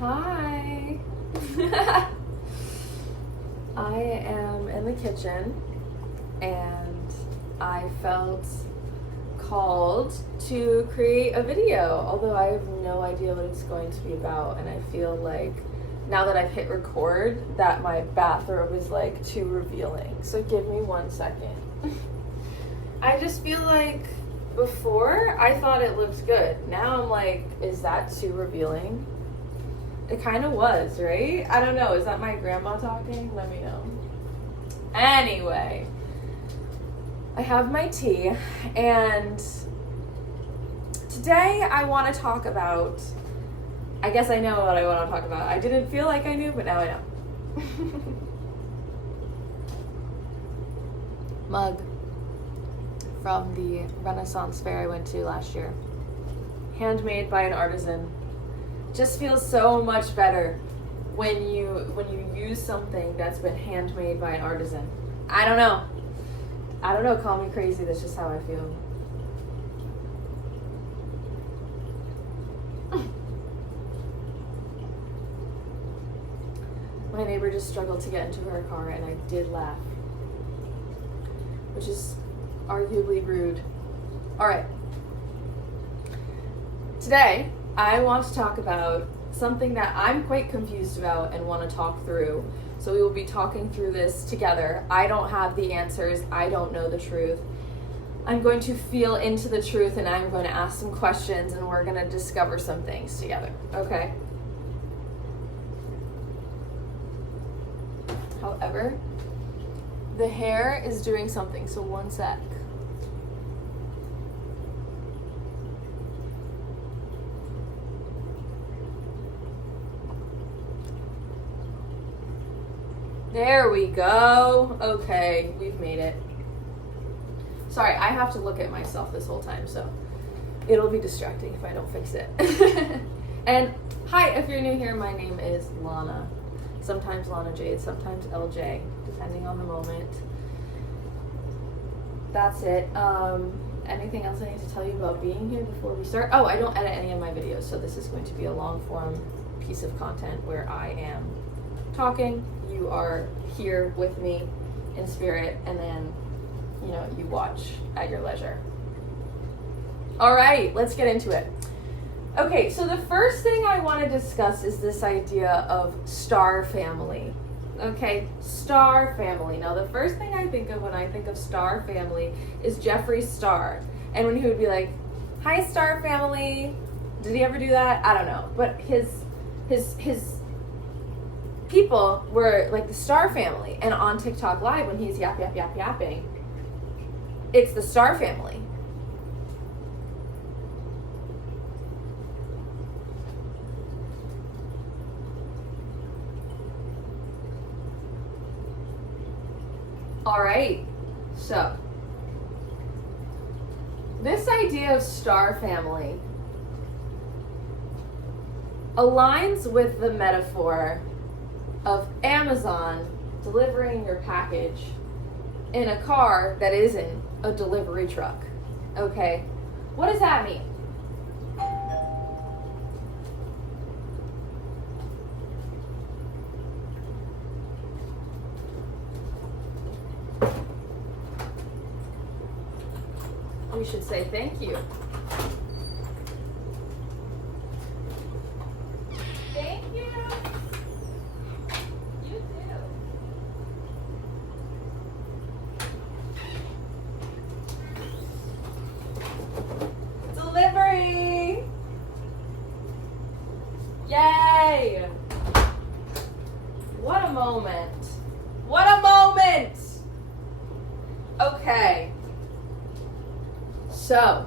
Hi. I am in the kitchen and I felt called to create a video, although I have no idea what it's going to be about, and I feel like now that I've hit record that my bathrobe is like too revealing. So give me 1 second. I just feel like before I thought it looked good. Now I'm like, is that too revealing? It kind of was, right? I don't know. Is that my grandma talking? Let me know. Anyway, I have my tea, and today I want to talk about, I guess I know what I want to talk about. I didn't feel like I knew, but now I know. Mug from the Renaissance fair I went to last year. Handmade by an artisan. Just feels so much better when you use something that's been handmade by an artisan. I don't know, call me crazy, that's just how I feel. My neighbor just struggled to get into her car and I did laugh, which is arguably rude. Alright. Today, I want to talk about something that I'm quite confused about and want to talk through. So we will be talking through this together. I don't have the answers. I don't know the truth. I'm going to feel into the truth and I'm going to ask some questions and we're going to discover some things together. Okay? However, the hair is doing something, so 1 sec. There we go. Okay, we've made it. Sorry, I have to look at myself this whole time, so it'll be distracting if I don't fix it. And hi, if you're new here, my name is Lana. Sometimes Lana Jade, sometimes LJ, depending on the moment. That's it. Anything else I need to tell you about being here before we start? Oh, I don't edit any of my videos, so this is going to be a long form piece of content where I am talking, you are here with me in spirit, and then, you watch at your leisure. All right, let's get into it. Okay, so the first thing I want to discuss is this idea of star family. Okay, star family. Now, the first thing I think of when I think of star family is Jeffree Star. And when he would be like, "Hi, star family." Did he ever do that? I don't know. But his people were like the Star family. And on TikTok Live, when he's yapping, it's the Star family. All right, so this idea of star family aligns with the metaphor of Amazon delivering your package in a car that isn't a delivery truck. Okay, what does that mean? We should say thank you. Thank you. You too. Delivery. Yay. What a moment. What a moment. Okay. So,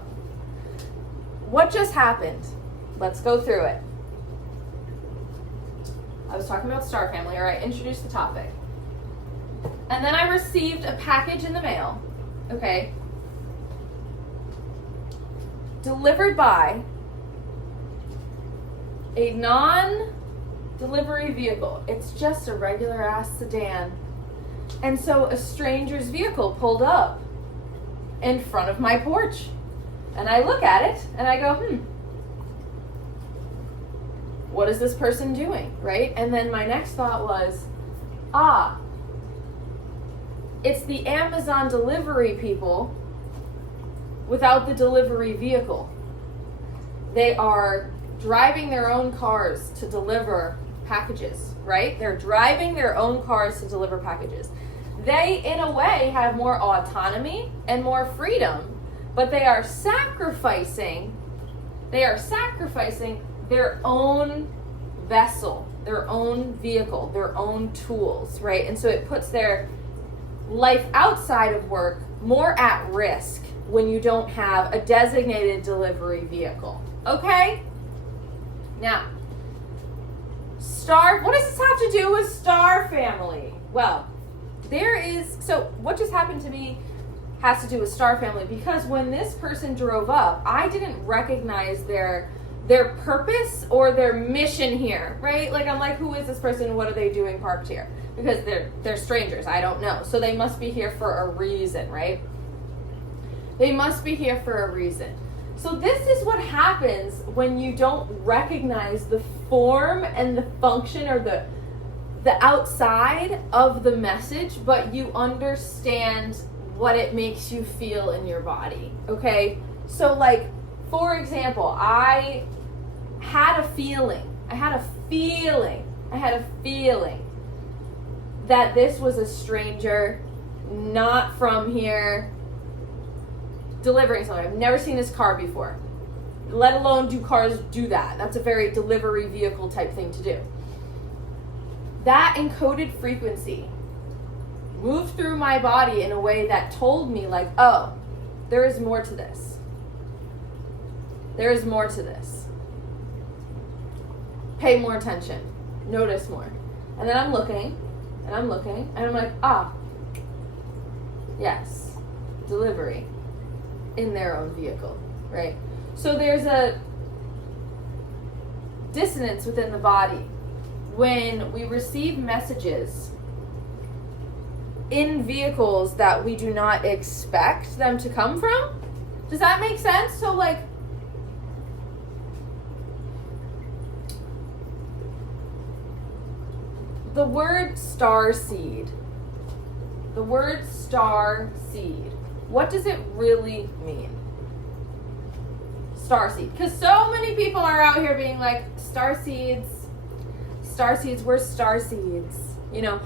what just happened? Let's go through it. I was talking about Star Family, or I introduced the topic. And then I received a package in the mail, okay, delivered by a non-delivery vehicle. It's just a regular ass sedan. And so a stranger's vehicle pulled up in front of my porch. And I look at it and I go, what is this person doing, right? And then my next thought was, it's the Amazon delivery people without the delivery vehicle. They are driving their own cars to deliver packages, right? They're driving their own cars to deliver packages. They, in a way, have more autonomy and more freedom, but they are sacrificing their own vessel, their own vehicle, their own tools, right? And so it puts their life outside of work more at risk when you don't have a designated delivery vehicle. Okay? Now, what does this have to do with star family? Well, so what just happened to me has to do with star family, because when this person drove up, I didn't recognize their purpose or their mission here, right? Like, I'm like, who is this person? What are they doing parked here? Because they're strangers. I don't know. So they must be here for a reason, right? They must be here for a reason. So this is what happens when you don't recognize the form and the function or the outside of the message, but you understand what it makes you feel in your body, okay? So, like, for example, I had a feeling that this was a stranger, not from here, delivering something. I've never seen this car before, let alone do cars do that. That's a very delivery vehicle type thing to do. That encoded frequency moved through my body in a way that told me, like, oh, there is more to this. There is more to this. Pay more attention. Notice more. And then I'm looking, and I'm like, yes, delivery in their own vehicle, right? So there's a dissonance within the body when we receive messages in vehicles that we do not expect them to come from. Does that make sense? So, like, the word star seed, what does it really mean? Star seed. Because so many people are out here being like, star seeds, we're star seeds. You know,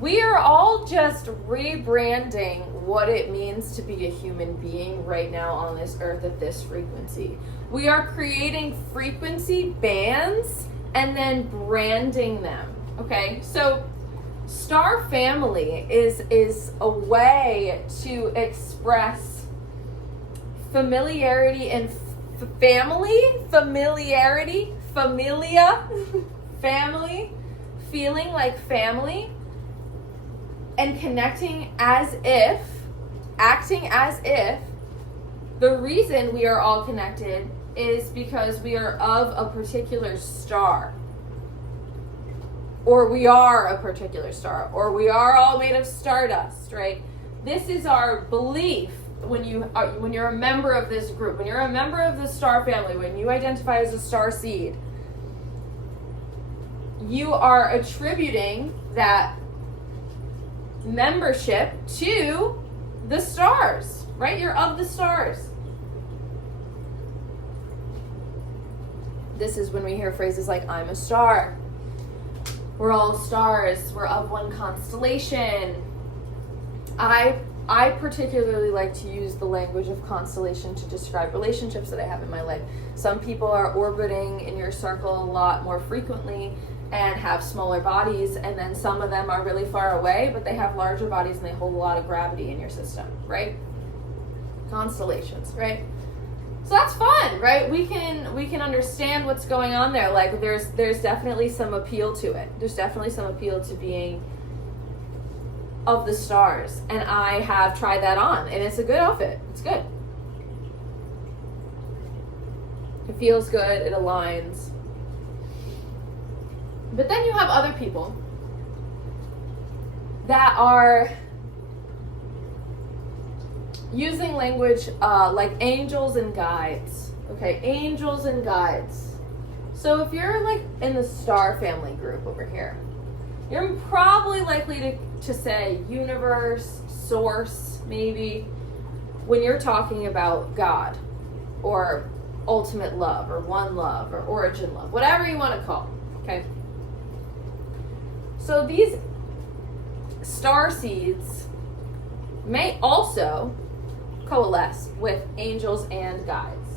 we are all just rebranding what it means to be a human being right now on this earth at this frequency. We are creating frequency bands and then branding them. Okay, so star family is a way to express familiarity and familia, family, feeling like family, and connecting as if, acting as if the reason we are all connected is because we are of a particular star. Or we are a particular star, or we are all made of stardust, right? This is our belief when you're a member of this group, when you're a member of the star family, when you identify as a star seed, you are attributing that membership to the stars, right? You're of the stars. This is when we hear phrases like, I'm a star. We're all stars. We're of one constellation. I particularly like to use the language of constellation to describe relationships that I have in my life. Some people are orbiting in your circle a lot more frequently and have smaller bodies, and then some of them are really far away, but they have larger bodies and they hold a lot of gravity in your system, right? Constellations, right? So that's fun, right? We can understand what's going on there. Like, there's definitely some appeal to it. There's definitely some appeal to being of the stars. And I have tried that on, and it's a good outfit. It's good. It feels good. It aligns. But then you have other people that are using language like angels and guides. Okay, angels and guides. So if you're like in the star family group over here, you're probably likely to say universe, source, maybe, when you're talking about God or ultimate love or one love or origin love, whatever you want to call it, okay? So these star seeds may also coalesce with angels and guides.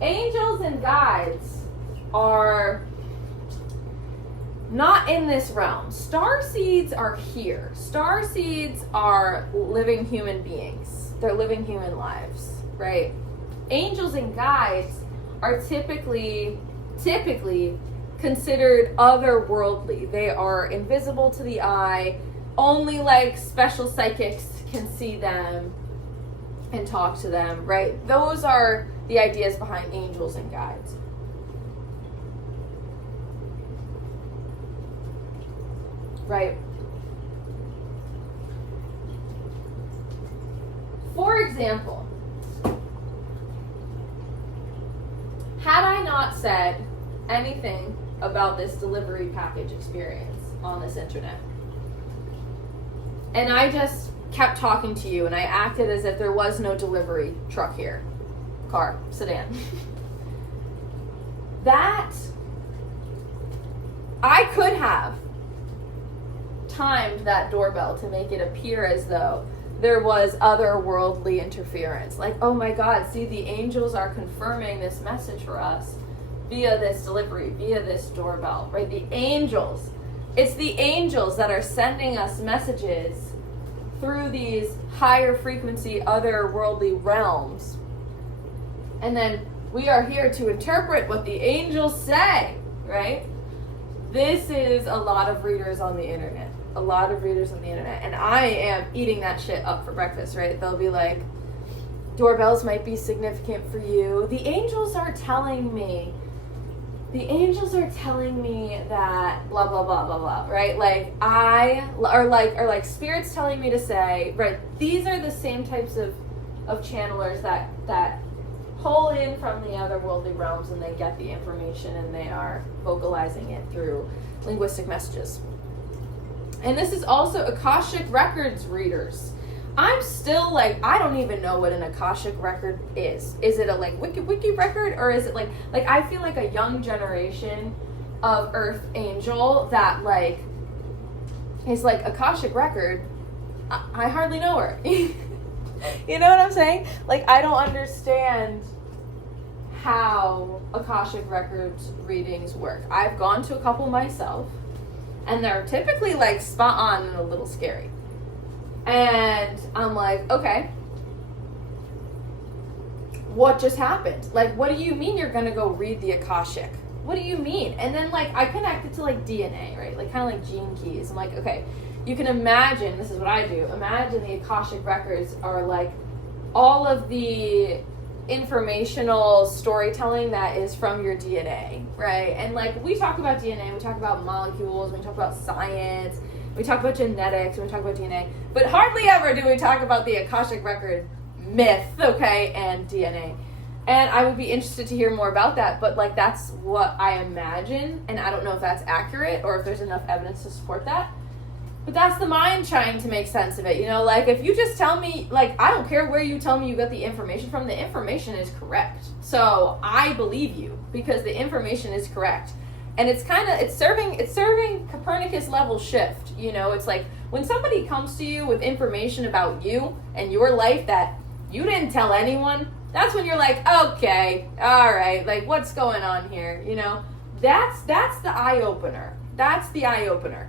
Angels and guides are not in this realm. Star seeds are here. Star seeds are living human beings. They're living human lives, right? Angels and guides are typically considered otherworldly. They are invisible to the eye. Only like special psychics can see them and talk to them, right? Those are the ideas behind angels and guides. Right? For example, had I not said anything about this delivery package experience on this internet, and I just kept talking to you and I acted as if there was no delivery truck here, car, sedan, that I could have timed that doorbell to make it appear as though there was otherworldly interference. Like, oh my God, see, the angels are confirming this message for us via this delivery, via this doorbell, right? The angels. It's the angels that are sending us messages through these higher frequency, otherworldly realms. And then we are here to interpret what the angels say, right? This is a lot of readers on the internet. A lot of readers on the internet. And I am eating that shit up for breakfast, right? They'll be like, doorbells might be significant for you. The angels are telling me that blah, blah, blah, blah, blah, right? Like or spirits telling me to say, right, these are the same types of channelers that pull in from the otherworldly realms and they get the information and they are vocalizing it through linguistic messages. And this is also Akashic Records readers. I'm still like, I don't even know what an Akashic record is. Is it a like wiki record, or is it like I feel like a young generation of Earth Angel that like is like Akashic record. I hardly know her. You know what I'm saying? Like, I don't understand how Akashic Records readings work. I've gone to a couple myself, and they're typically like spot on and a little scary. And I'm like, okay, what just happened? Like, what do you mean you're gonna go read the Akashic? What do you mean? And then like I connect it to like DNA, right? Like kind of like gene keys. I'm like, okay, you can imagine, this is what I do, imagine the Akashic Records are like all of the informational storytelling that is from your DNA, right? And like we talk about DNA, we talk about molecules, we talk about science, we talk about genetics, we talk about DNA, but hardly ever do we talk about the Akashic Record myth, okay, and DNA. And I would be interested to hear more about that, but like that's what I imagine, and I don't know if that's accurate or if there's enough evidence to support that. But that's the mind trying to make sense of it, you know? Like, if you just tell me, like, I don't care where you tell me you got the information from, the information is correct. So I believe you because the information is correct. And it's serving Copernicus level shift, you know? It's like when somebody comes to you with information about you and your life that you didn't tell anyone, that's when you're like, okay, all right, like, what's going on here, you know? That's the eye-opener. That's the eye-opener.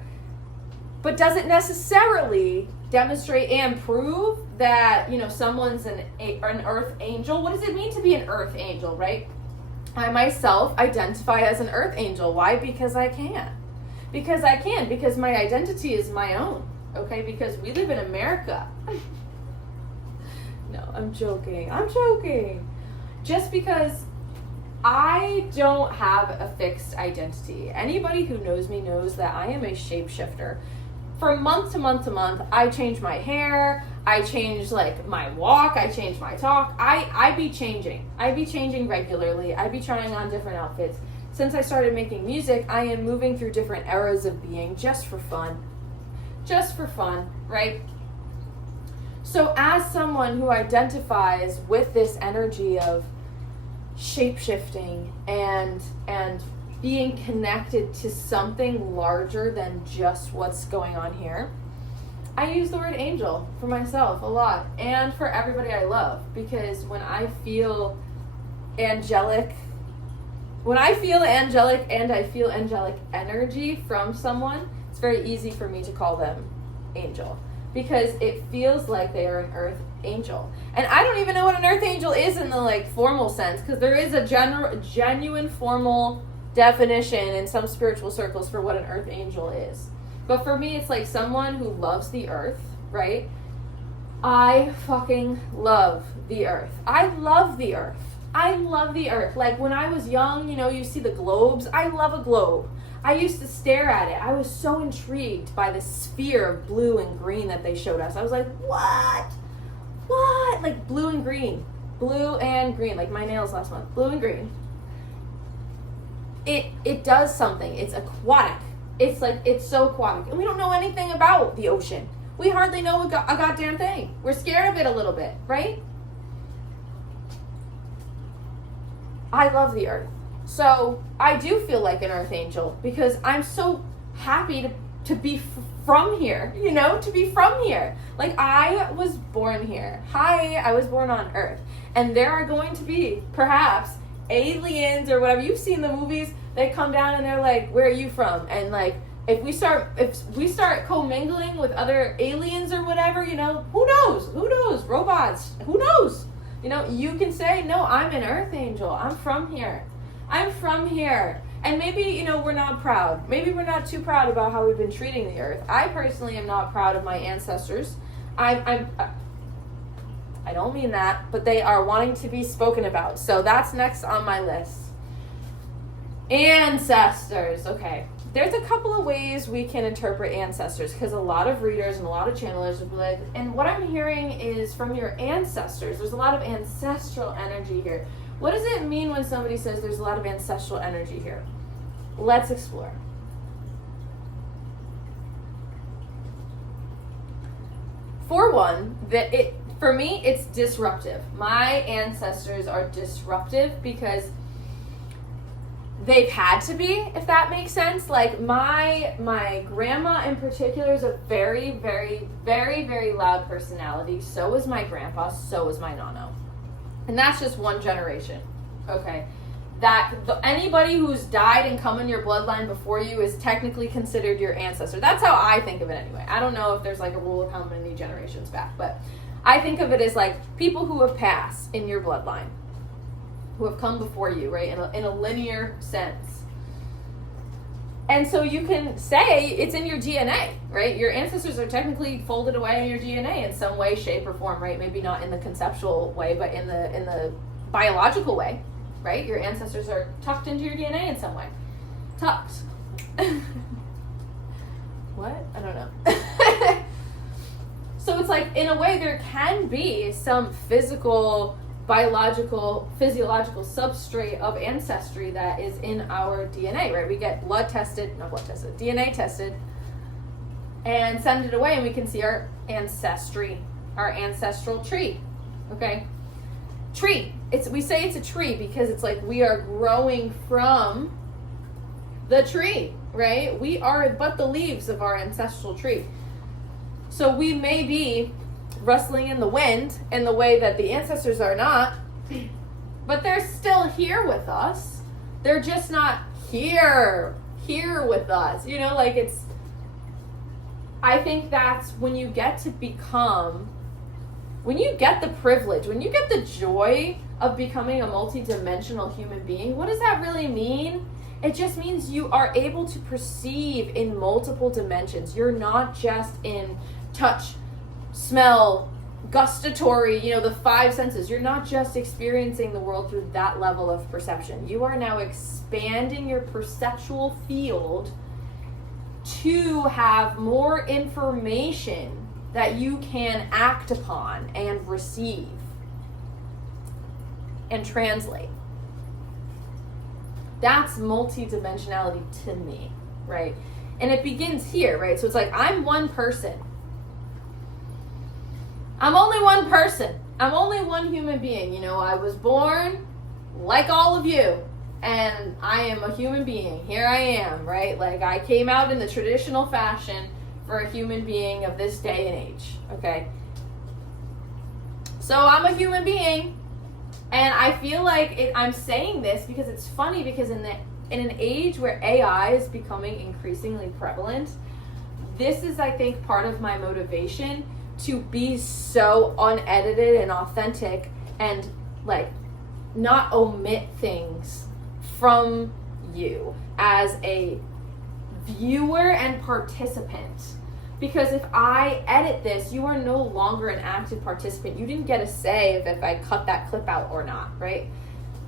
But does it necessarily demonstrate and prove that, you know, someone's an earth angel? What does it mean to be an earth angel, right? I myself identify as an earth angel. Why? Because I can. Because my identity is my own, okay? Because we live in America. No, I'm joking. Just because I don't have a fixed identity. Anybody who knows me knows that I am a shapeshifter. From month to month to month, I change my hair, I change like my walk, I change my talk. I be changing regularly. I be trying on different outfits. since I started making music, I am moving through different eras of being just for fun. Just for fun, right? So as someone who identifies with this energy of shape-shifting and being connected to something larger than just what's going on here, I use the word angel for myself a lot and for everybody I love, because when I feel angelic and I feel angelic energy from someone, it's very easy for me to call them angel, because it feels like they are an earth angel. And I don't even know what an earth angel is in the like formal sense, because there is a genuine formal definition in some spiritual circles for what an earth angel is. But for me, it's like someone who loves the earth, right? I fucking love the earth. I love the earth. I love the earth. Like when I was young, you know, you see the globes. I love a globe. I used to stare at it. I was so intrigued by the sphere of blue and green that they showed us. I was like, what? What? Like blue and green. Blue and green. Like my nails last month. Blue and green. It does something. It's aquatic. It's like, it's so aquatic. And we don't know anything about the ocean. We hardly know a goddamn thing. We're scared of it a little bit, right? I love the earth. So I do feel like an earth angel, because I'm so happy to be from here, you know, to be from here. Like I was born here. Hi, I was born on earth. And there are going to be perhaps aliens or whatever. You've seen the movies. They come down and they're like, where are you from? And like, if we start commingling with other aliens or whatever, you know, who knows, robots, who knows, you know, you can say, no, I'm an earth angel. I'm from here. And maybe, you know, we're not proud. Maybe we're not too proud about how we've been treating the earth. I personally am not proud of my ancestors. I don't mean that, but they are wanting to be spoken about. So that's next on my list. Ancestors. Okay. There's a couple of ways we can interpret ancestors, because a lot of readers and a lot of channelers will be like, and what I'm hearing is from your ancestors. There's a lot of ancestral energy here. What does it mean when somebody says there's a lot of ancestral energy here? Let's explore. For one, for me, it's disruptive. My ancestors are disruptive because they've had to be, if that makes sense. Like my grandma in particular is a very, very, very, very loud personality. So is my grandpa, so is my nonno. And that's just one generation, okay? Anybody who's died and come in your bloodline before you is technically considered your ancestor. That's how I think of it anyway. I don't know if there's like a rule of how many generations back, but I think of it as like people who have passed in your bloodline, who have come before you, right, in a linear sense. And so you can say it's in your DNA, right? Your ancestors are technically folded away in your DNA in some way, shape, or form, right? Maybe not in the conceptual way, but in the biological way, right? Your ancestors are tucked into your DNA in some way. Tucked. What? I don't know. So it's like, in a way, there can be some physiological substrate of ancestry that is in our DNA, right? We get DNA tested, and send it away, and we can see our ancestral tree. Okay? Tree. We say it's a tree because it's like we are growing from the tree, right? We are but the leaves of our ancestral tree. So we may be rustling in the wind in the way that the ancestors are not, but they're still here with us. They're just not here with us. You know, like I think that's when you get the privilege, when you get the joy of becoming a multi-dimensional human being. What does that really mean? It just means you are able to perceive in multiple dimensions. You're not just in touch, smell, gustatory, the 5 senses. You're not just experiencing the world through that level of perception. You are now expanding your perceptual field to have more information that you can act upon and receive and translate. That's multidimensionality to me, right? And it begins here, right? So it's like, I'm one person. I'm only one person. I'm only one human being. You know, I was born like all of you, and I am a human being. Here I am, right? Like, I came out in the traditional fashion for a human being of this day and age, okay? So I'm a human being, and I feel like I'm saying this because it's funny, because in an age where AI is becoming increasingly prevalent, this is, I think, part of my motivation to be so unedited and authentic and, like, not omit things from you as a viewer and participant. Because if I edit this, you are no longer an active participant. You didn't get a say if I cut that clip out or not, right?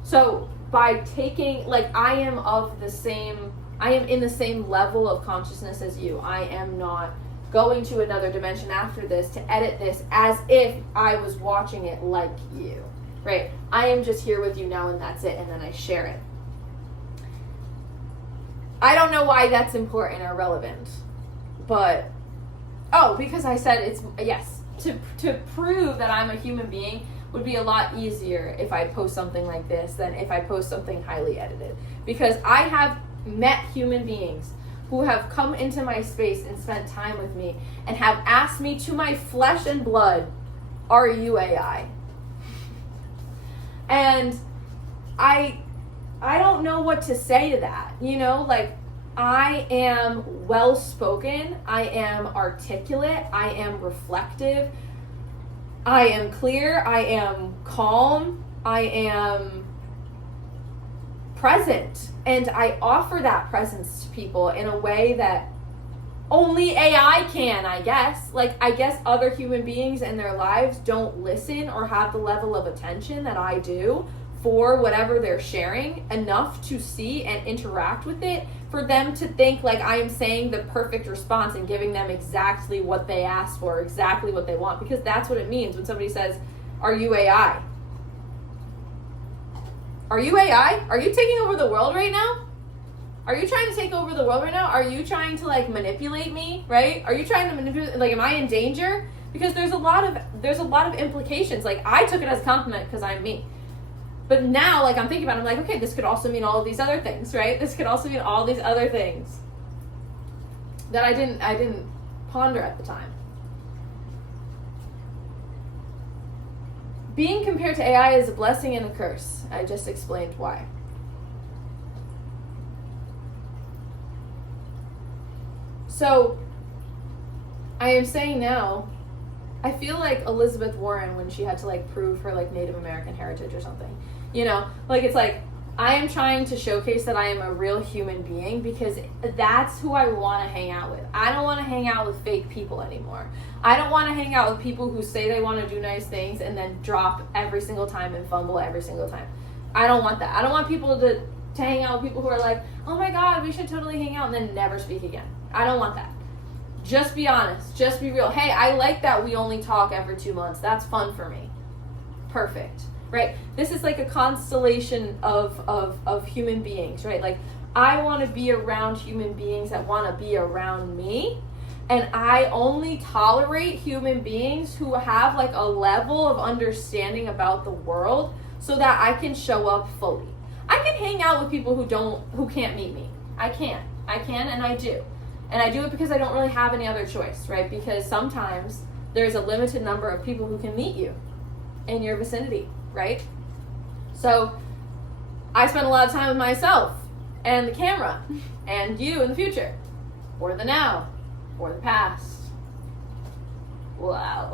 So by taking, like, I am in the same level of consciousness as you. I am not going to another dimension after this to edit this as if I was watching it like you, right? I am just here with you now, and that's it, and then I share it. I don't know why that's important or relevant, but, because I said it's, yes, to prove that I'm a human being would be a lot easier if I post something like this than if I post something highly edited. Because I have met human beings who have come into my space and spent time with me and have asked me to my flesh and blood, are you AI? And I don't know what to say to that, you know, like, I am well-spoken, I am articulate, I am reflective, I am clear, I am calm, I am present, and I offer that presence to people in a way that only AI can, I guess. Like, I guess other human beings in their lives don't listen or have the level of attention that I do for whatever they're sharing enough to see and interact with it for them to think like I am saying the perfect response and giving them exactly what they asked for, exactly what they want. Because that's what it means when somebody says, are you AI? Are you AI? Are you taking over the world right now? Are you trying to take over the world right now? Are you trying to, like, manipulate me, right? Are you trying to manipulate, like, am I in danger? Because there's a lot of implications. Like, I took it as a compliment because I'm me. But now, like, I'm thinking about it, I'm like, okay, this could also mean all of these other things, right? This could also mean all these other things that I didn't ponder at the time. Being compared to AI is a blessing and a curse. I just explained why. So, I am saying now, I feel like Elizabeth Warren when she had to, like, prove her, like, Native American heritage or something. You know, like, it's like, I am trying to showcase that I am a real human being because that's who I want to hang out with. I don't want to hang out with fake people anymore. I don't want to hang out with people who say they want to do nice things and then drop every single time and fumble every single time. I don't want that. I don't want people to hang out with people who are like, oh my God, we should totally hang out, and then never speak again. I don't want that. Just be honest. Just be real. Hey, I like that we only talk every 2 months. That's fun for me. Perfect. Right? This is like a constellation of human beings, right? Like, I want to be around human beings that want to be around me. And I only tolerate human beings who have, like, a level of understanding about the world so that I can show up fully. I can hang out with people who can't meet me. I can, and I do. And I do it because I don't really have any other choice, right? Because sometimes there's a limited number of people who can meet you in your vicinity, right? So I spend a lot of time with myself and the camera and you in the future, or the now, or the past. Wow.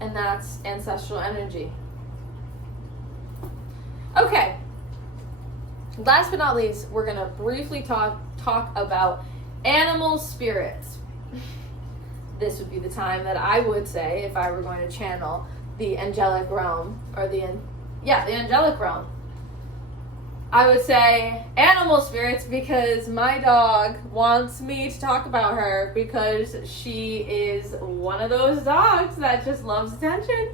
And that's ancestral energy. Okay. Last but not least, we're going to briefly talk about animal spirits. This would be the time that I would say, if I were going to channel the angelic realm, or the angelic realm. I would say animal spirits, because my dog wants me to talk about her because she is one of those dogs that just loves attention.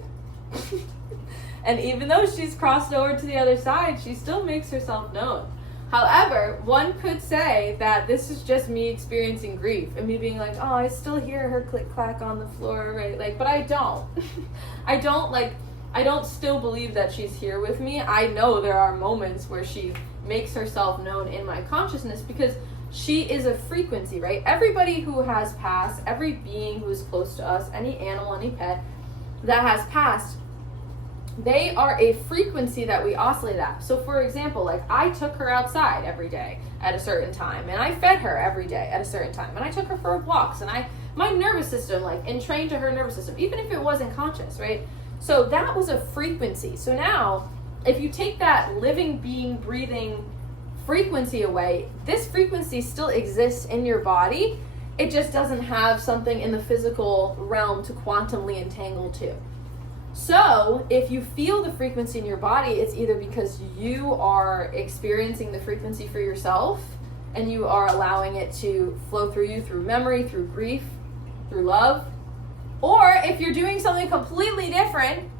And even though she's crossed over to the other side, she still makes herself known. However, one could say that this is just me experiencing grief and me being like, oh, I still hear her click clack on the floor, right? Like, but I don't. I don't still believe that she's here with me. I know there are moments where she makes herself known in my consciousness because she is a frequency, right? Everybody who has passed, every being who is close to us, any animal, any pet that has passed, they are a frequency that we oscillate at. So for example, like I took her outside every day at a certain time, and I fed her every day at a certain time, and I took her for walks, and my nervous system, like, entrained to her nervous system, even if it wasn't conscious, right? So that was a frequency. So now, if you take that living being, breathing frequency away, this frequency still exists in your body. It just doesn't have something in the physical realm to quantumly entangle to. So if you feel the frequency in your body, it's either because you are experiencing the frequency for yourself and you are allowing it to flow through you through memory, through grief, through love. Or if you're doing something completely different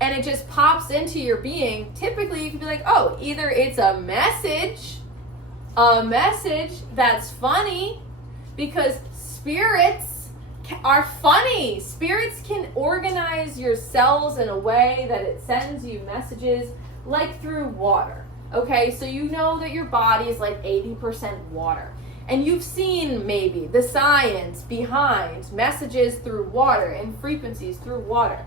and it just pops into your being, typically you can be like, oh, either it's a message that's funny, because spirits are funny. Spirits can organize your cells in a way that it sends you messages like through water. Okay, so you know that your body is like 80% water. And you've seen maybe the science behind messages through water and frequencies through water.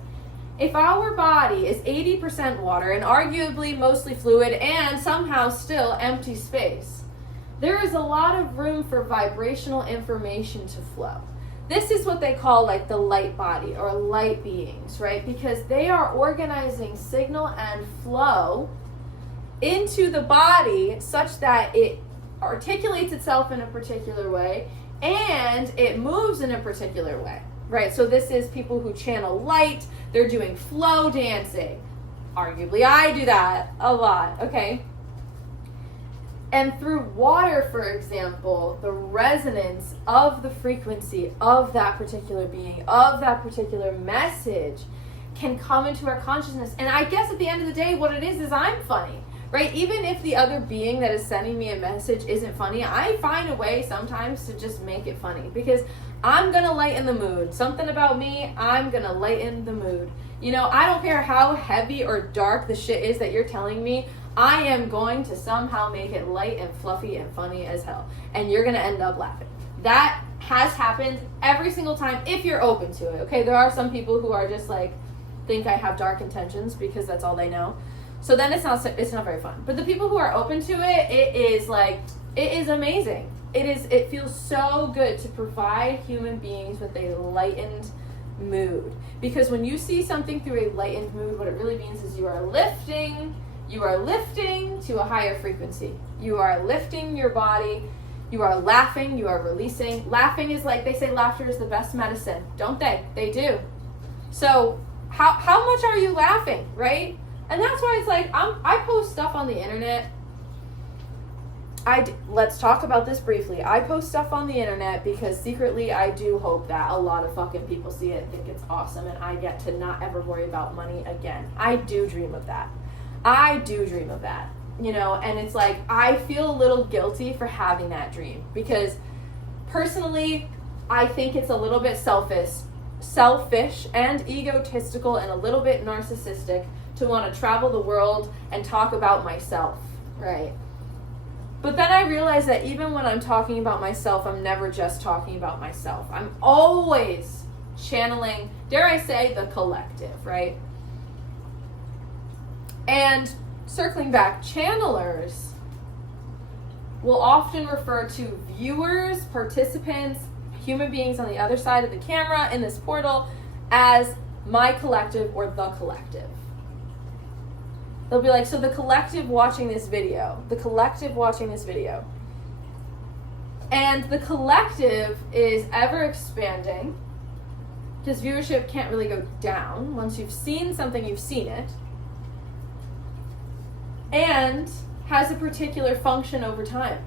If our body is 80% water and arguably mostly fluid and somehow still empty space, there is a lot of room for vibrational information to flow. This is what they call like the light body or light beings, right? Because they are organizing signal and flow into the body such that it articulates itself in a particular way and it moves in a particular way, right? So this is people who channel light. They're doing flow dancing. Arguably, I do that a lot, okay? And through water, for example, the resonance of the frequency of that particular being, of that particular message can come into our consciousness. And I guess at the end of the day, what it is I'm funny. Right? Even if the other being that is sending me a message isn't funny, I find a way sometimes to just make it funny because I'm going to lighten the mood. Something about me, I'm going to lighten the mood. You know, I don't care how heavy or dark the shit is that you're telling me, I am going to somehow make it light and fluffy and funny as hell. And you're going to end up laughing. That has happened every single time if you're open to it. Okay, there are some people who are just like, think I have dark intentions because that's all they know. So then it's not very fun. But the people who are open to it, it is amazing. It feels so good to provide human beings with a lightened mood. Because when you see something through a lightened mood, what it really means is you are lifting to a higher frequency. You are lifting your body. You are laughing, you are releasing. Laughing is like, they say laughter is the best medicine, don't they? They do. So how much are you laughing, right? And that's why it's like, I post stuff on the internet. Let's talk about this briefly. I post stuff on the internet because secretly I do hope that a lot of fucking people see it and think it's awesome and I get to not ever worry about money again. I do dream of that. You know, and it's like, I feel a little guilty for having that dream because personally, I think it's a little bit selfish and egotistical and a little bit narcissistic to want to travel the world and talk about myself, right? But then I realize that even when I'm talking about myself, I'm never just talking about myself. I'm always channeling, dare I say, the collective, right? And circling back, channelers will often refer to viewers, participants, human beings on the other side of the camera in this portal as my collective or the collective. They'll be like, so the collective watching this video. And the collective is ever expanding because viewership can't really go down. Once you've seen something, you've seen it. And has a particular function over time.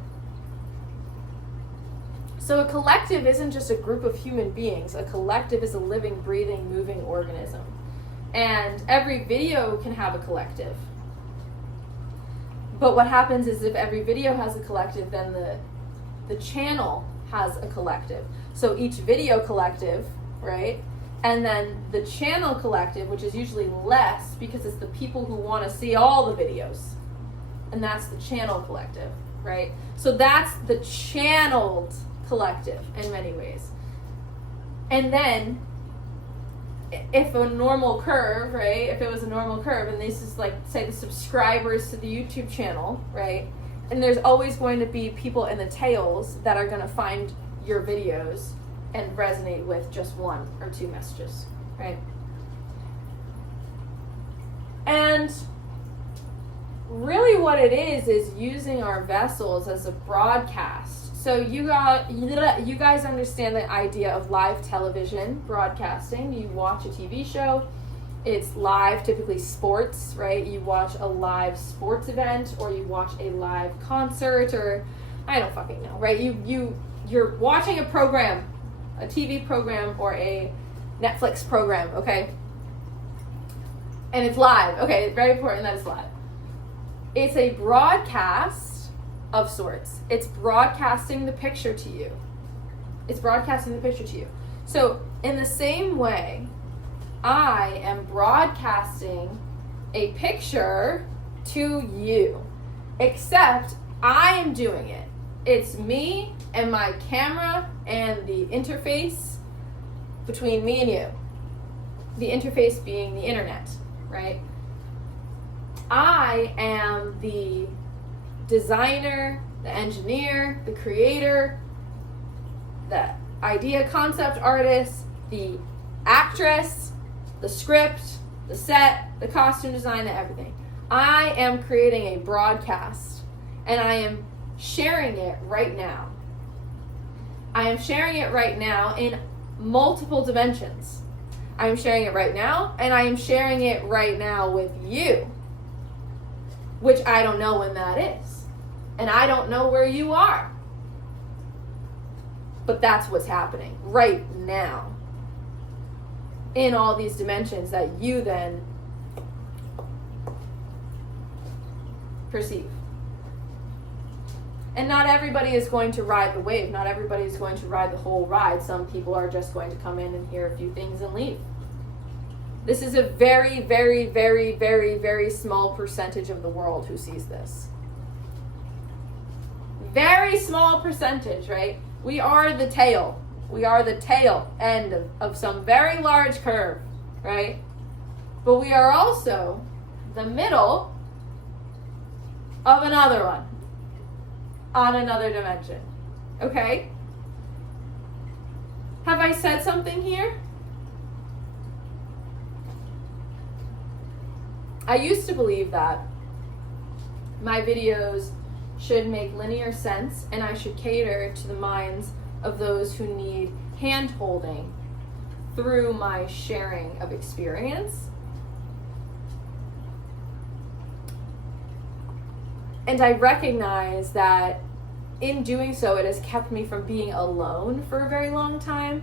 So a collective isn't just a group of human beings. A collective is a living, breathing, moving organism. And every video can have a collective. But what happens is if every video has a collective, then the channel has a collective. So each video collective, right? And then the channel collective, which is usually less because it's the people who want to see all the videos. And that's the channel collective, right? So that's the channeled collective in many ways. And then if a normal curve, right? If it was a normal curve, and this is like, say, the subscribers to the YouTube channel, right? And there's always going to be people in the tails that are going to find your videos and resonate with just one or two messages, right? And really what it is using our vessels as a broadcast. So you guys understand the idea of live television broadcasting. You watch a TV show, it's live, typically sports, right? You watch a live sports event, or you watch a live concert, or I don't fucking know, right? You're watching a program, a TV program or a Netflix program, okay? And it's live. Okay, very important that it's live. It's a broadcast of sorts. It's broadcasting the picture to you. It's broadcasting the picture to you. So in the same way, I am broadcasting a picture to you, except I am doing it. It's me and my camera and the interface between me and you. The interface being the internet, right? I am the designer, the engineer, the creator, the idea concept artist, the actress, the script, the set, the costume design, the everything. I am creating a broadcast, and I am sharing it right now. I am sharing it right now in multiple dimensions. I am sharing it right now, and I am sharing it right now with you, which I don't know when that is. And I don't know where you are. But that's what's happening right now in all these dimensions that you then perceive. And not everybody is going to ride the wave. Not everybody is going to ride the whole ride. Some people are just going to come in and hear a few things and leave. This is a very, very, very, very, very small percentage of the world who sees this. Very small percentage, right? We are the tail. We are the tail end of some very large curve, right? But we are also the middle of another one on another dimension, okay? Have I said something here? I used to believe that my videos should make linear sense, and I should cater to the minds of those who need hand-holding through my sharing of experience. And I recognize that in doing so, it has kept me from being alone for a very long time,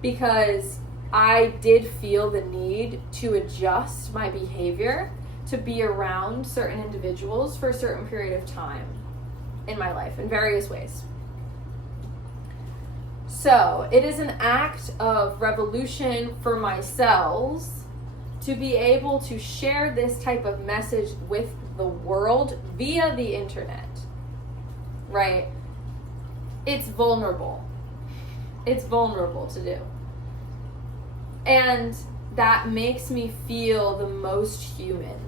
because I did feel the need to adjust my behavior to be around certain individuals for a certain period of time in my life in various ways. So it is an act of revolution for my cells to be able to share this type of message with the world via the internet, right? It's vulnerable. It's vulnerable to do. And that makes me feel the most human.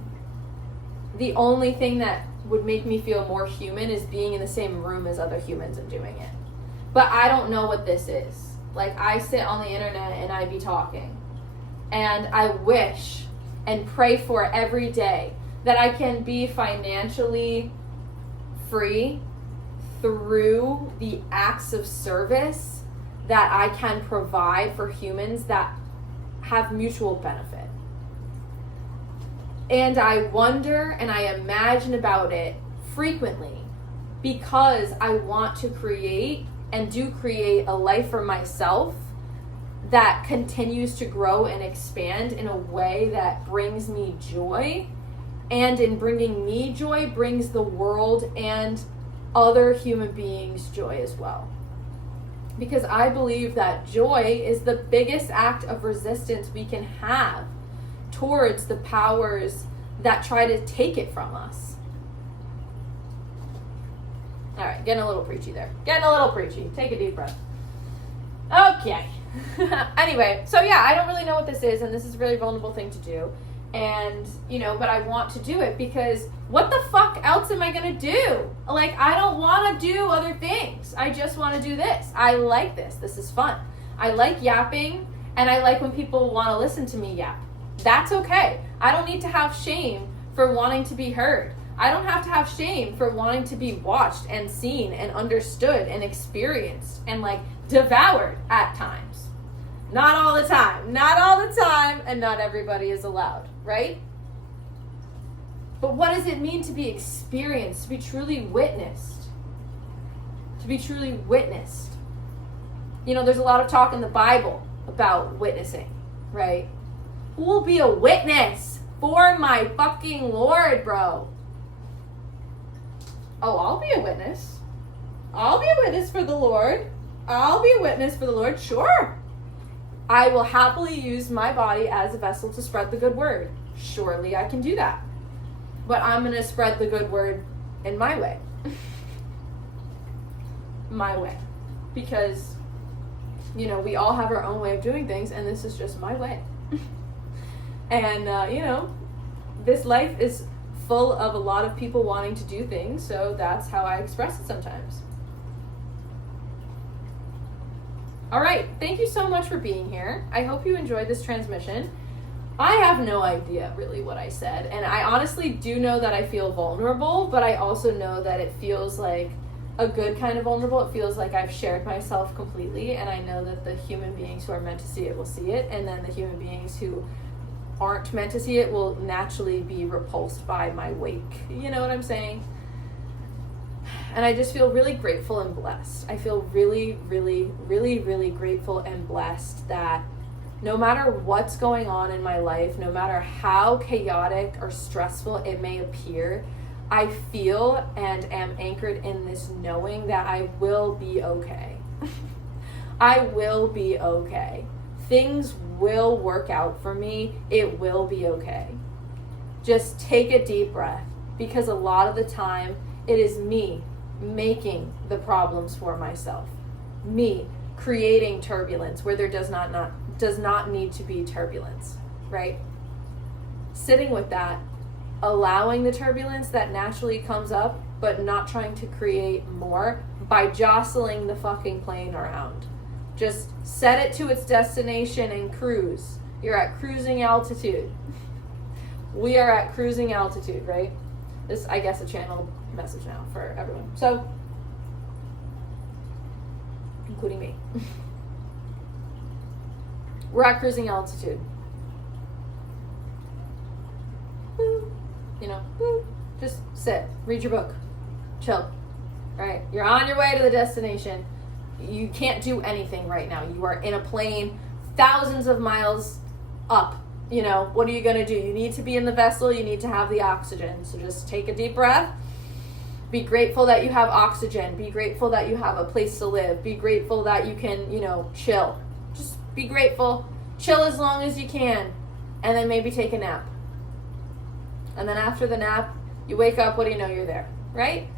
The only thing that would make me feel more human is being in the same room as other humans and doing it. But I don't know what this is. Like, I sit on the internet and I be talking. And I wish and pray for every day that I can be financially free through the acts of service that I can provide for humans that have mutual benefit. And I wonder and I imagine about it frequently because I want to create and do create a life for myself that continues to grow and expand in a way that brings me joy, and in bringing me joy brings the world and other human beings joy as well. Because I believe that joy is the biggest act of resistance we can have towards the powers that try to take it from us. All right, getting a little preachy there. Getting a little preachy. Take a deep breath. Okay. Anyway, so yeah, I don't really know what this is, and this is a really vulnerable thing to do. And, but I want to do it because what the fuck else am I going to do? Like, I don't want to do other things. I just want to do this. I like this. This is fun. I like yapping, and I like when people want to listen to me yap. That's okay. I don't need to have shame for wanting to be heard. I don't have to have shame for wanting to be watched and seen and understood and experienced and devoured at times. Not all the time. Not all the time, and not everybody is allowed, right? But what does it mean to be experienced, to be truly witnessed? To be truly witnessed. There's a lot of talk in the Bible about witnessing, right? Who will be a witness for my fucking Lord, bro? Oh, I'll be a witness. I'll be a witness for the Lord. I'll be a witness for the Lord, sure. I will happily use my body as a vessel to spread the good word. Surely I can do that. But I'm going to spread the good word in my way. My way. Because, we all have our own way of doing things, and this is just my way. And, this life is full of a lot of people wanting to do things, so that's how I express it sometimes. All right, thank you so much for being here. I hope you enjoyed this transmission. I have no idea really what I said, and I honestly do know that I feel vulnerable, but I also know that it feels like a good kind of vulnerable. It feels like I've shared myself completely, and I know that the human beings who are meant to see it will see it, and then the human beings who aren't meant to see it will naturally be repulsed by my wake. You know what I'm saying? And I just feel really grateful and blessed. I feel really, really, really, really grateful and blessed that no matter what's going on in my life, no matter how chaotic or stressful it may appear, I feel and am anchored in this knowing that I will be okay. I will be okay. Things will work out for me. It will be okay. Just take a deep breath, because a lot of the time it is me making the problems for myself. Me creating turbulence where there does not need to be turbulence, right? Sitting with that, allowing the turbulence that naturally comes up, but not trying to create more by jostling the fucking plane around. Just set it to its destination and cruise. You're at cruising altitude. We are at cruising altitude, right? This, I guess, a channel message now for everyone. So, including me. We're at cruising altitude. Woo. Woo. Just sit, read your book, chill. All right, you're on your way to the destination. You can't do anything right now. You are in a plane thousands of miles up. What are you going to do? You need to be in the vessel. You need to have the oxygen. So just take a deep breath. Be grateful that you have oxygen. Be grateful that you have a place to live. Be grateful that you can, chill. Just be grateful. Chill as long as you can. And then maybe take a nap. And then after the nap, you wake up. What do you know? You're there, right?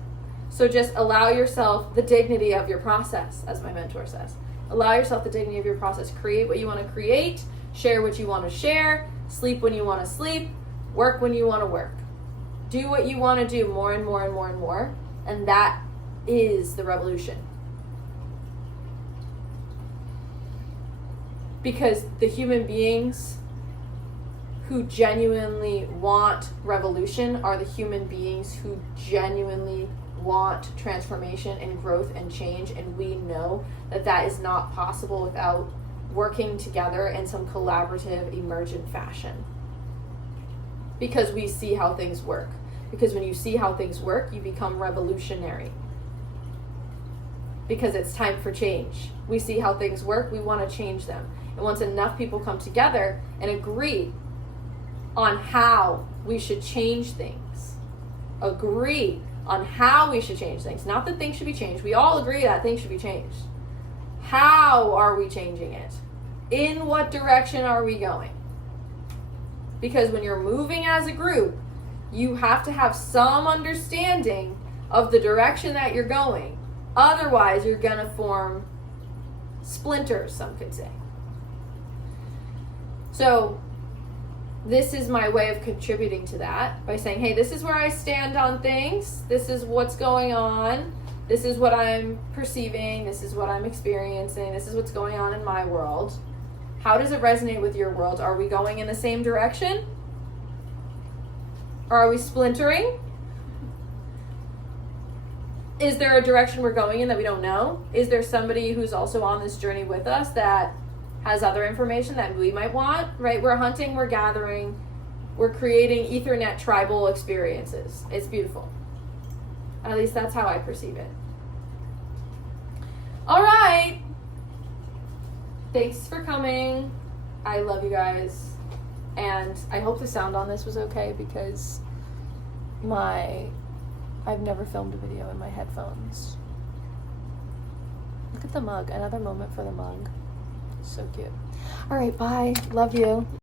So just allow yourself the dignity of your process, as my mentor says. Allow yourself the dignity of your process. Create what you want to create. Share what you want to share. Sleep when you want to sleep. Work when you want to work. Do what you want to do more and more and more and more. And that is the revolution. Because the human beings who genuinely want revolution are the human beings who genuinely want transformation and growth and change, and we know that that is not possible without working together in some collaborative, emergent fashion. Because we see how things work. Because when you see how things work, you become revolutionary. Because it's time for change. We see how things work, we want to change them. And once enough people come together and agree on how we should change things, agree on how we should change things, not that things should be changed. We all agree that things should be changed. How are we changing it? In what direction are we going? Because when you're moving as a group, you have to have some understanding of the direction that you're going. Otherwise, you're going to form splinters, some could say. So, this is my way of contributing to that by saying, hey, this is where I stand on things. This is what's going on. This is what I'm perceiving. This is what I'm experiencing. This is what's going on in my world. How does it resonate with your world? Are we going in the same direction? Or are we splintering? Is there a direction we're going in that we don't know? Is there somebody who's also on this journey with us that has other information that we might want, right? We're hunting, we're gathering, we're creating Ethernet tribal experiences. It's beautiful. At least that's how I perceive it. All right. Thanks for coming. I love you guys. And I hope the sound on this was okay because I've never filmed a video in my headphones. Look at the mug. Another moment for the mug. So cute. All right, bye. Love you.